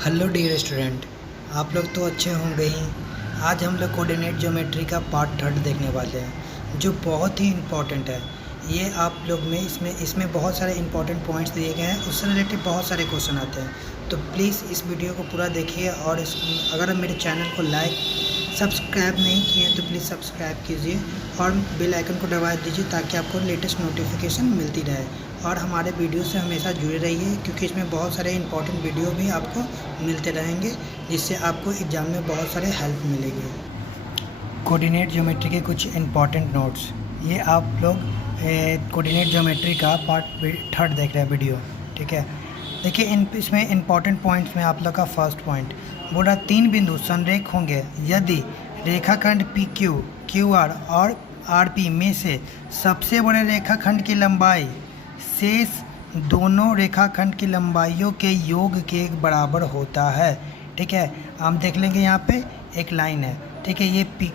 Hello dear student, आप लोग तो अच्छे होंगे ही। आज हम लोग कोऑर्डिनेट ज्योमेट्री का पार्ट थर्ड देखने वाले हैं, जो बहुत ही इम्पॉर्टेंट है। ये आप लोग में इसमें बहुत सारे इम्पॉर्टेंट पॉइंट्स दिए गए हैं, उससे रिलेटेड बहुत सारे क्वेश्चन आते हैं। तो प्लीज़ इस वीडियो को पूरा देखिए, और अगर मेरे चैनल को सब्सक्राइब नहीं किए हैं तो प्लीज़ सब्सक्राइब कीजिए और बेल आइकन को दबा दीजिए, ताकि आपको लेटेस्ट नोटिफिकेशन मिलती रहे। और हमारे वीडियो से हमेशा जुड़े रहिए, क्योंकि इसमें बहुत सारे इंपॉर्टेंट वीडियो भी आपको मिलते रहेंगे, जिससे आपको एग्ज़ाम में बहुत सारे हेल्प मिलेगी। कोऑर्डिनेट ज्योमेट्री के कुछ इंपॉर्टेंट नोट्स, ये आप लोग कोऑर्डिनेट ज्योमेट्री का पार्ट थर्ड देख रहे हैं वीडियो, ठीक है। देखिए इसमें इंपॉर्टेंट पॉइंट्स में आप लोग का फर्स्ट पॉइंट बोला, 3 बिंदु संरेख होंगे यदि रेखाखंड पी क्यू, क्यू आर और आर पी में से सबसे बड़े रेखाखंड की लंबाई शेष दोनों रेखाखंड की लंबाइयों के योग के बराबर होता है, ठीक है। हम देख लेंगे यहाँ पे एक लाइन है, ठीक है, ये पी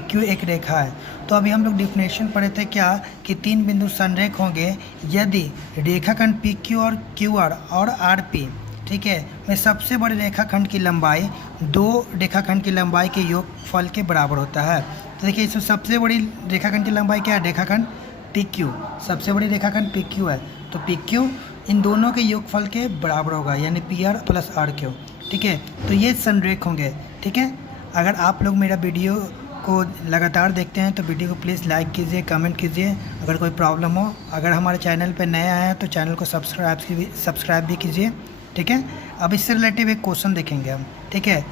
क्यू एक रेखा है। तो अभी हम लोग डिफिनेशन पढ़े थे क्या, कि 3 बिंदु संरेख होंगे यदि रेखाखंड पी क्यू और क्यू आर और आर पी, ठीक है, में सबसे बड़े रेखाखंड की लंबाई दो रेखाखंड की लंबाई के योगफल के बराबर होता है। तो देखिए इसमें सबसे बड़ी रेखाखंड की लंबाई क्या है, रेखाखंड पी क्यू, सबसे बड़ी रेखाखंड पी क्यू है। तो पी क्यू इन दोनों के योगफल के बराबर होगा, यानी P R plus R Q, ठीक है। तो ये संरेख होंगे, ठीक है। अगर आप लोग मेरा वीडियो को लगातार देखते हैं तो वीडियो को प्लीज़ लाइक कीजिए, कमेंट कीजिए। अगर कोई प्रॉब्लम हो, अगर हमारे चैनल पर नए आए हैं तो चैनल को सब्सक्राइब भी कीजिए, ठीक है। अब इससे रिलेटिव एक क्वेश्चन देखेंगे हम, ठीक है।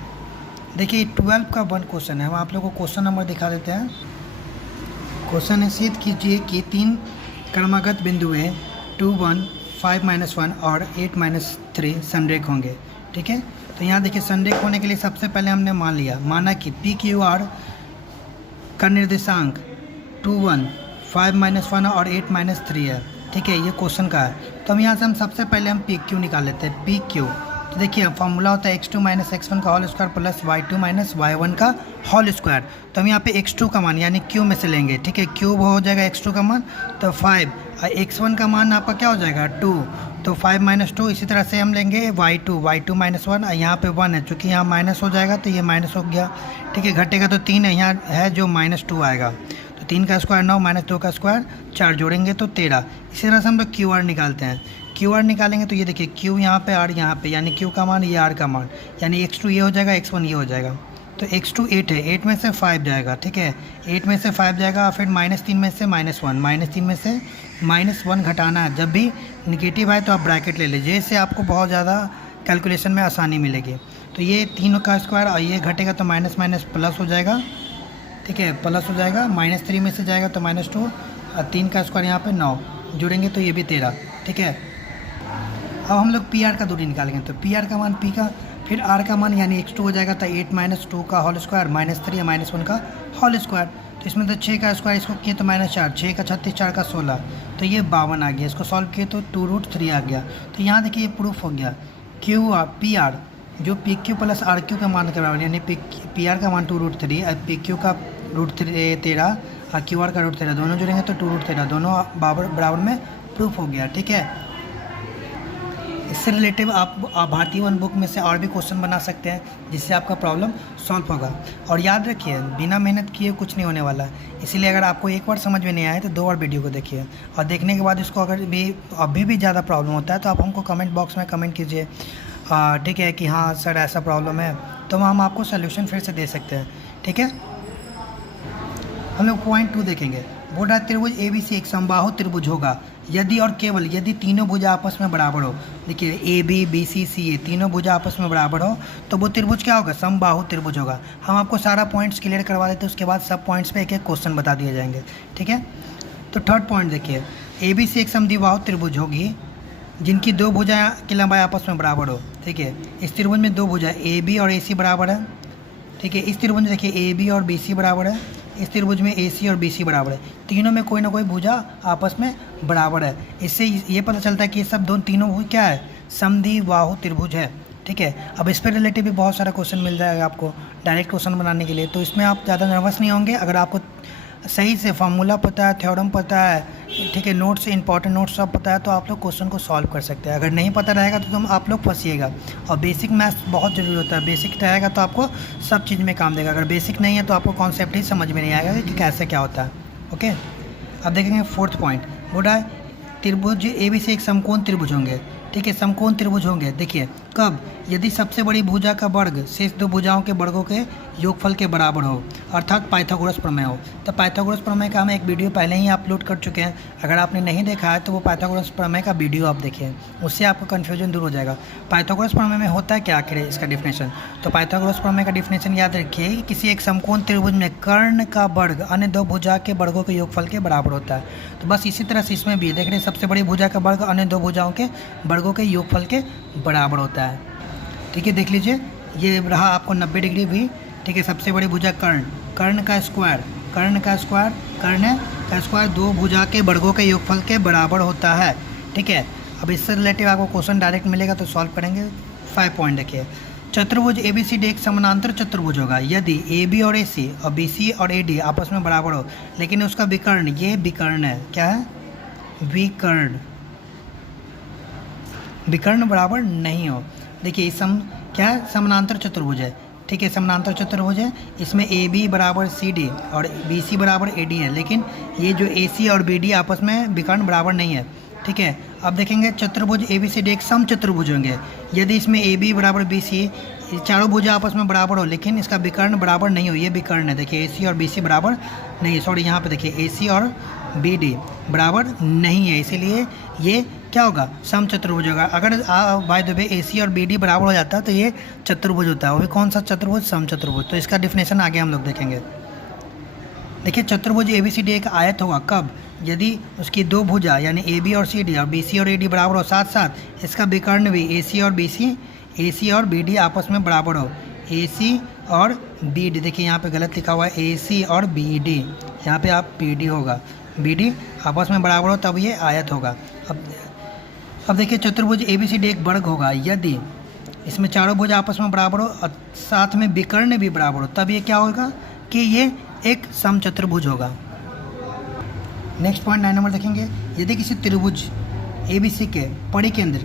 देखिए 12 का 1 क्वेश्चन है, हम आप लोग को क्वेश्चन नंबर दिखा देते हैं। क्वेश्चन है, सिद्ध कीजिए कि 3 क्रमागत बिंदुएं 2 1 5 -1 और 8 -3 संरेख होंगे, ठीक है। तो यहाँ देखिए संरेख होने के लिए सबसे पहले हमने माना कि पी क्यू आर का निर्देशांक 2 1 5 -1 और 8 -3 है, ठीक है, ये क्वेश्चन का है। तो हम यहाँ से सबसे पहले हम पी क्यू निकाल लेते हैं, पी क्यू। तो देखिए फॉर्मूला होता है x2 - x1 का whole square plus y2 - y1 का होल स्क्वायर। तो हम यहाँ पे x2 का मान यानी q में से लेंगे, ठीक है, क्यूब हो जाएगा x2 का मान, तो 5, और x1 का मान आपका क्या हो जाएगा 2, तो 5 - 2। इसी तरह से हम लेंगे y2 - 1, और यहाँ पे 1 है, चूँकि यहाँ माइनस हो जाएगा तो ये माइनस हो गया, ठीक है। घटेगा तो 3 है, यहाँ है जो -2 आएगा, तो 3 का स्क्वायर 9 -2 का स्क्वायर 4, जोड़ेंगे तो 13। इसी तरह से हम लोग क्यू आर निकालते हैं। क्यू आर निकालेंगे तो ये देखिए क्यू यहाँ पे आर यहाँ पे, यानी क्यू का मान ये आर का मान, यानी x2 ये हो जाएगा, x1 ये हो जाएगा। तो x2 8 है, 8 में से 5 जाएगा, ठीक है, 8 में से 5 जाएगा, फिर -3 में से -1, -3 में से -1 घटाना है। जब भी निगेटिव आए तो आप ब्रैकेट ले लीजिए, इससे आपको बहुत ज़्यादा कैलकुलेशन में आसानी मिलेगी। तो ये 3 का स्क्वायर, और ये घटेगा तो माइनस माइनस प्लस हो जाएगा, ठीक है, प्लस हो जाएगा। -3 में से जाएगा तो -2, और 3 का स्क्वायर यहाँ पे 9, जुड़ेंगे तो ये भी 13, ठीक है। अब हम लोग पी आर का दूरी निकालेंगे, तो पी आर का मान पी का, फिर आर का मान यानी x2 हो जाएगा, तो 8 - 2 का होल स्क्वायर -3 या -1 का होल स्क्वायर। तो इसमें तो 6 का स्क्वायर, इसको किए तो -4, 6 का 36, 4 का 16, तो ये 52 आ गया। इसको सॉल्व किए तो 2√3 आ गया। तो यहाँ देखिए ये प्रूफ हो गया, क्यू आर पी आर जो P Q plus R Q का मान के बराबर, यानी पी आर का मान 2√3 और पी क्यू का √13 और क्यू आर का √13, दोनों जुड़ेंगे तो 2√13, दोनों बराबर में प्रूफ हो गया, ठीक है। इससे रिलेटिव आप भारतीय वन बुक में से और भी क्वेश्चन बना सकते हैं, जिससे आपका प्रॉब्लम सॉल्व होगा। और याद रखिए, बिना मेहनत किए कुछ नहीं होने वाला, इसीलिए अगर आपको एक बार समझ में नहीं आए तो 2 बार वीडियो को देखिए, और देखने के बाद इसको अगर अभी भी ज़्यादा प्रॉब्लम होता है तो आप हमको कमेंट बॉक्स में कमेंट कीजिए, ठीक है, कि हाँ सर ऐसा प्रॉब्लम है, तो हम आपको सोल्यूशन फिर से दे सकते हैं, ठीक है। हम लोग पॉइंट 2 देखेंगे। बोल रहा है त्रिभुज ABC एक समबाहु त्रिभुज होगा यदि और केवल यदि तीनों भुजा आपस में बराबर हो। देखिए AB BC CA तीनों भुजा आपस में बराबर हो तो वो त्रिभुज क्या होगा, समबाहु त्रिभुज होगा। हम आपको सारा पॉइंट्स क्लियर करवा देते हैं, उसके बाद सब पॉइंट्स पे एक एक क्वेश्चन बता दिए जाएंगे, ठीक है। तो थर्ड पॉइंट देखिए, ABC एक समद्विबाहु त्रिभुज होगी जिनकी 2 भुजा की लंबाई आपस में बराबर हो, ठीक है। इस त्रिभुज में 2 भुजा AB और AC बराबर है, ठीक है। इस त्रिभुज में देखिए AB और BC बराबर है, इस त्रिभुज में AC और BC बराबर है, तीनों में कोई ना कोई भुजा आपस में बराबर है। इससे ये पता चलता है कि ये सब तीनों भुज क्या है, समद्विबाहु त्रिभुज है, ठीक है। अब इस पर रिलेटिव भी बहुत सारा क्वेश्चन मिल जाएगा आपको डायरेक्ट क्वेश्चन बनाने के लिए, तो इसमें आप ज़्यादा नर्वस नहीं होंगे। अगर आपको सही से फार्मूला पता है, थ्योरम पता है, ठीक है, नोट्स, इंपॉर्टेंट नोट्स सब पता है, तो आप लोग क्वेश्चन को सॉल्व कर सकते हैं। अगर नहीं पता रहेगा तो तुम आप लोग फंसिएगा। और बेसिक मैथ्स बहुत ज़रूरी होता है, बेसिक रहेगा तो आपको सब चीज़ में काम देगा। अगर बेसिक नहीं है तो आपको कॉन्सेप्ट ही समझ में नहीं आएगा कि कैसे क्या होता है। ओके, अब देखेंगे 4th पॉइंट। बोल रहा है त्रिभुज ABC एक समकोण त्रिभुज होंगे, ठीक है, समकोण त्रिभुज होंगे। देखिए कब, यदि सबसे बड़ी भुजा का वर्ग शेष दो भुजाओं के वर्गों के योगफल के बराबर हो, अर्थात पाइथागोरस प्रमेय हो। तो पाइथागोरस प्रमेय का हम एक वीडियो पहले ही अपलोड कर चुके हैं, अगर आपने नहीं देखा है तो वो पाइथागोरस प्रमेय का वीडियो आप देखिए, उससे आपको कन्फ्यूजन दूर हो जाएगा। पाइथागोरस प्रमेय में होता है क्या आखिर इसका डिफिनेशन? तो पाइथागोरस प्रमेय का डिफिनेशन याद रखिए कि किसी एक समकोण त्रिभुज में कर्ण का वर्ग अन्य दो भुजा के वर्गों के योगफल के बराबर होता है। तो बस इसी तरह से इसमें भी देख रहे हैं, सबसे बड़ी भुजा का वर्ग अन्य दो भुजाओं के वर्गों के योगफल के बराबर होता है। ठीक है, देख लीजिए ये रहा आपको 90 डिग्री भी, ठीक है। सबसे बड़ी भुजा कर्ण, कर्ण का स्क्वायर, कर्ण का स्क्वायर दो भुजा के वर्गों के योगफल के बराबर होता है, ठीक है। अब इससे रिलेटेड आपको क्वेश्चन डायरेक्ट मिलेगा तो सॉल्व करेंगे। 5 पॉइंट देखिए, चतुर्भुज ABCD एक समानांतर चतुर्भुज होगा यदि AB और AC और BC और AD आपस में बराबर हो, लेकिन उसका विकर्ण, ये विकर्ण है, क्या है, विकर्ण, विकर्ण बराबर नहीं हो। देखिए क्या है, समानांतर चतुर्भुज है, ठीक है, समानांतर चतुर्भुज है। इसमें AB बराबर CD और BC बराबर AD है, लेकिन ये जो AC और BD आपस में विकर्ण बराबर नहीं है, ठीक है। अब देखेंगे चतुर्भुज ABCD एक सम चतुर्भुज होंगे यदि इसमें AB बराबर BC चारों भुजा आपस में बराबर हो, लेकिन इसका विकर्ण बराबर नहीं हो, ये विकर्ण है। देखिए AC और BC बराबर नहीं है, सॉरी यहाँ पे देखिए AC और BD बराबर नहीं है, इसीलिए ये क्या होगा, सम चतुर्भुज होगा। अगर बाय द वे AC और BD बराबर हो जाता है तो ये चतुर्भुज होता है, वो भी कौन सा चतुर्भुज, सम चतुर्भुज। तो इसका डिफिनेशन आगे हम लोग देखेंगे। देखिए चतुर्भुज ABCD एक आयत होगा कब, यदि उसकी दो भुजा यानी AB और CD और BC और AD बराबर हो, साथ साथ इसका विकर्ण भी AC और BD आपस में बराबर हो, AC और BD, देखिए यहाँ पे गलत लिखा हुआ है AC और BD, यहाँ पे आप BD होगा, BD आपस में बराबर हो तब ये आयत होगा। अब देखिए चतुर्भुज ABCD एक वर्ग होगा यदि इसमें चारों भुजा आपस में बराबर हो और साथ में विकर्ण भी बराबर हो, तब ये क्या होगा कि ये एक समचतुर्भुज होगा। नेक्स्ट पॉइंट 9 नंबर देखेंगे, यदि किसी त्रिभुज ABC के परिकेंद्र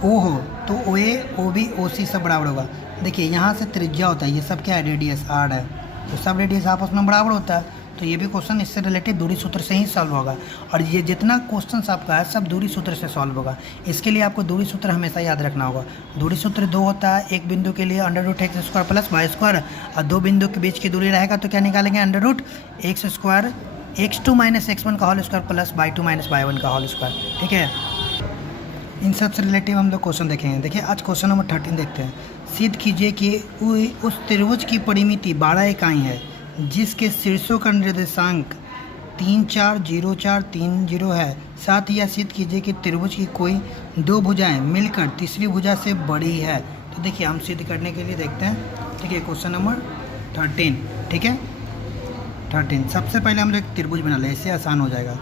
O हो तो OA OB OC सब बराबर होगा। देखिए यहाँ से त्रिज्या होता है, ये सब क्या है, रेडियस R है, तो सब रेडियस आपस में बराबर होता है। तो ये भी क्वेश्चन इससे रिलेटेड दूरी सूत्र से ही सॉल्व होगा, और ये जितना क्वेश्चन आपका है सब दूरी सूत्र से सॉल्व होगा। इसके लिए आपको दूरी सूत्र हमेशा याद रखना होगा। दूरी सूत्र 2 होता है, एक बिंदु के लिए √x² + y², और दो बिंदु के बीच की दूरी रहेगा तो क्या निकालेंगे, √x² x2 - x1 का whole square plus y2 - y1 का होल स्क्वायर, ठीक है। इन सब से रिलेटिव हम लोग क्वेश्चन देखेंगे। देखिए आज क्वेश्चन नंबर 13 देखते हैं। सिद्ध कीजिए कि उस त्रिभुज की परिमिति 12 इकाई है जिसके शीर्षों का निर्देशांक 3 4 0 4 3 0 है। साथ ही यह सिद्ध कीजिए कि त्रिभुज की कोई दो भुजाएं मिलकर तीसरी भुजा से बड़ी है। तो देखिए हम सिद्ध करने के लिए देखते हैं, ठीक है, क्वेश्चन नंबर 13, ठीक है 13। सबसे पहले हम लोग एक त्रिभुज बना लें, इससे आसान हो जाएगा,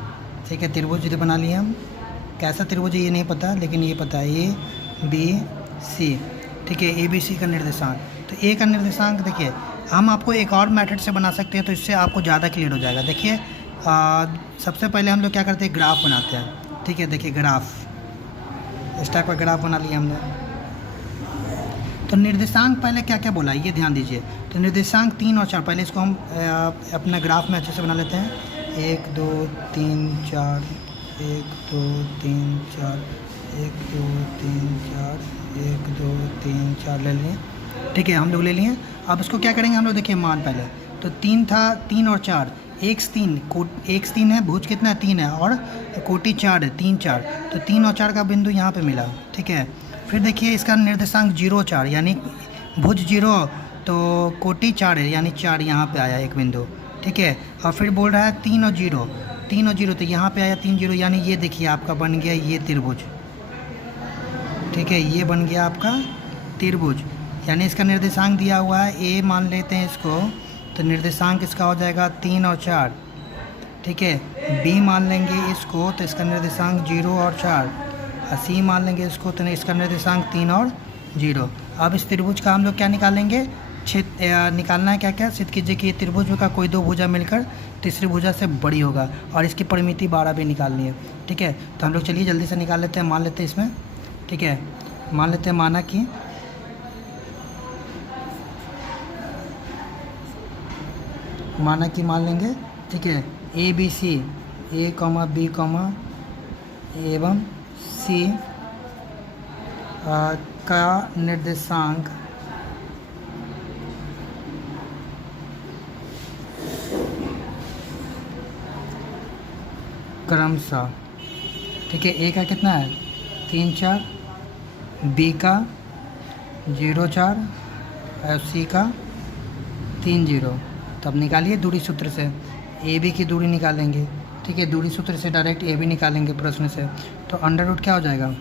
ठीक है। त्रिभुज बना लिए हम, कैसा त्रिभुज है ये नहीं पता, लेकिन ये पता है ABC, ठीक है, ABC का निर्देशांक। तो A का निर्देशांक देखिए हम आपको एक और मेथड से बना सकते हैं, तो इससे आपको ज़्यादा क्लियर हो जाएगा। देखिए सबसे पहले हम लोग क्या करते हैं, ग्राफ बनाते हैं, ठीक है। देखिए ग्राफ, इस टाइप का ग्राफ बना लिया हमने। तो निर्देशांक पहले क्या क्या बोला ये ध्यान दीजिए। तो निर्देशांक 3 और 4, पहले इसको हम अपना ग्राफ में अच्छे से बना लेते हैं। 1 2 3 4 1 2 3 4 1 2 3 4 1 2 3 4 ले लिए, ठीक है, हम लोग ले लिए। अब इसको क्या करेंगे हम लोग, देखिए मान पहले तो 3 था, 3 और 4, x 3 है, भुज कितना है 3 है, और कोटि 4 है, 3 4, तो 3 और 4 का बिंदु यहाँ पे मिला, ठीक है। फिर देखिए इसका निर्देशांक 0 4 यानी भुज 0 तो कोटि 4 है, यानी 4 यहाँ पे आया एक बिंदु, ठीक है। और फिर बोल रहा है 3 और 0 तो यहाँ पे आया 3 0, यानी ये देखिए आपका बन गया ये त्रिभुज, ठीक है, ये बन गया आपका त्रिभुज। यानी इसका निर्देशांक दिया हुआ है A मान लेते हैं इसको, तो निर्देशांक इसका हो जाएगा 3 और 4, ठीक है। B मान लेंगे इसको तो इसका निर्देशांक 0 और 4, और C मान लेंगे इसको तो इसका निर्देशांक 3 और 0। अब इस त्रिभुज का हम लोग क्या निकालेंगे, निकालना है क्या क्या। सिद्ध कीजिए कि त्रिभुज का कोई दो भुजा मिलकर तीसरी भुजा से बड़ी होगा और इसकी परिमिति 12 भी निकालनी है। ठीक है, तो हम लोग चलिए जल्दी से निकाल लेते हैं। मान लेते हैं इसमें, ठीक है, मान लेते हैं मान लेंगे, ठीक है, A B C, A comma B comma एवं सी का निर्देशांक क्रमशः, ठीक है, ए का कितना है 3 4, बी का 0 4 और सी का 3 0। तब निकालिए दूरी सूत्र से ए बी की दूरी निकालेंगे। ठीक है, दूरी सूत्र से डायरेक्ट ए बी निकालेंगे प्रश्न से। तो अंडर रूट क्या हो जाएगा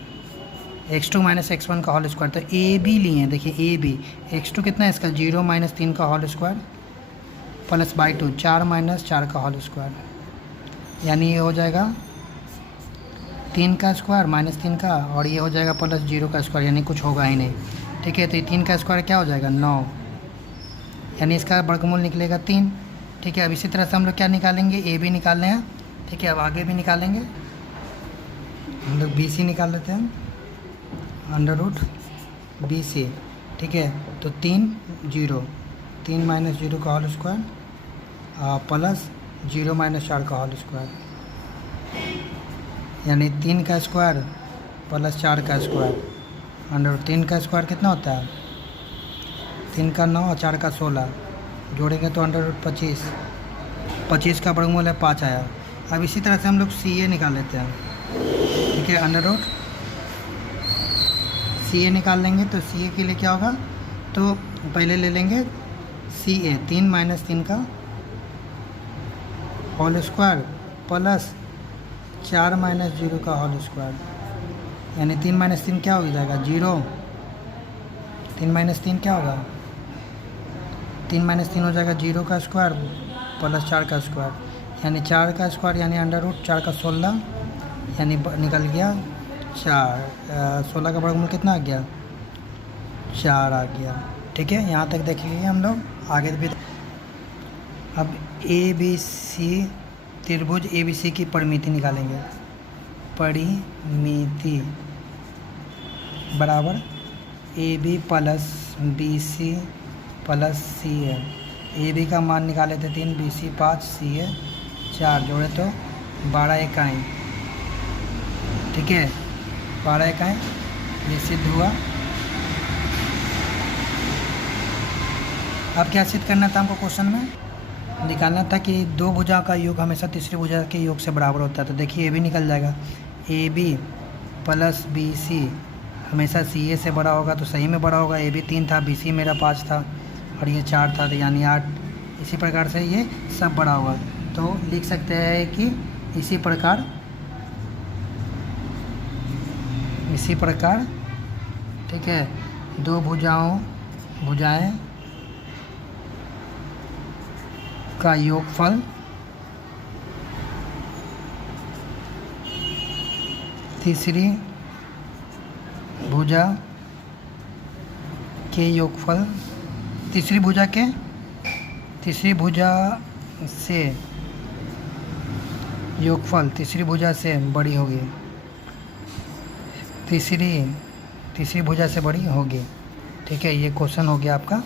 x2 माइनस x1 का होल स्क्वायर। तो ए बी लिए हैं, देखिए ए बी, x2 कितना है इसका 0 माइनस 3 का whole square plus by 2 4 minus 4 का होल स्क्वायर, यानी ये हो जाएगा 3 का स्क्वायर माइनस 3 का और ये हो जाएगा प्लस 0 का स्क्वायर, यानी कुछ होगा ही नहीं। ठीक है, तो ये 3 का स्क्वायर क्या हो जाएगा 9, यानी इसका वर्गमूल निकलेगा 3। ठीक है, अब इसी तरह से हम लोग क्या निकालेंगे ए बी निकाल रहे हैं। ठीक है, अब आगे भी निकालेंगे हम लोग बी सी निकाल लेते हैं, अंडर रूट बी सी। ठीक है, तो 3 0, 3 माइनस 0 का होल स्क्वायर प्लस 0 माइनस 4 का होल स्क्वायर, यानी 3 का स्क्वायर प्लस 4 का स्क्वायर। अंडर रूट 3 का स्क्वायर कितना होता है 3 का 9 और 4 का 16, जोड़ेंगे तो अंडर रूट 25, 25 का वर्गमूल है 5 आया। अब इसी तरह से हम लोग सी ए निकाल लेते हैं। ठीक है, अंडर रूट सी ए निकाल लेंगे। तो सी ए के लिए क्या होगा, तो पहले ले लेंगे सी ए 3 माइनस 3 का होल स्क्वायर प्लस 4 माइनस 0 का होल स्क्वायर, यानी 3 माइनस 3 क्या हो जाएगा 0, 3 माइनस 3 क्या होगा 3 माइनस 3 हो जाएगा 0 का स्क्वायर प्लस 4 का स्क्वायर, यानी 4 का स्क्वायर यानी अंडर रूट 4 का 16, यानी निकल गया 4। 16 का वर्गमूल कितना आ गया 4 आ गया। ठीक है, यहाँ तक देख लीजिए हम लोग, आगे भी। अब ए बी सी, त्रिभुज ए बी सी की परिमिति निकालेंगे। परिमिति बराबर A B plus B C plus C है। ए बी का मान निकाले थे 3, बी सी 5, सी है 4, जोड़े तो 12 इकाई। ठीक है, 12 इकाई, ये सिद्ध हुआ। अब क्या सिद्ध करना था हमको क्वेश्चन में, निकालना था कि दो भुजाओं का योग हमेशा तीसरी भुजा के योग से बराबर होता है। तो देखिए ए बी निकल जाएगा, A B plus B C हमेशा सी ए से बड़ा होगा, तो सही में बड़ा होगा। ए बी 3 था, बी सी मेरा 5 था और ये 4 था, तो यानी 8। इसी प्रकार से ये सब बड़ा होगा। तो लिख सकते हैं कि इसी प्रकार ठीक है, दो भुजाएं का योगफल तीसरी भुजा के योगफल तीसरी भुजा से बड़ी होगी, तीसरी भुजा से बड़ी होगी। ठीक है, ये क्वेश्चन हो गया आपका।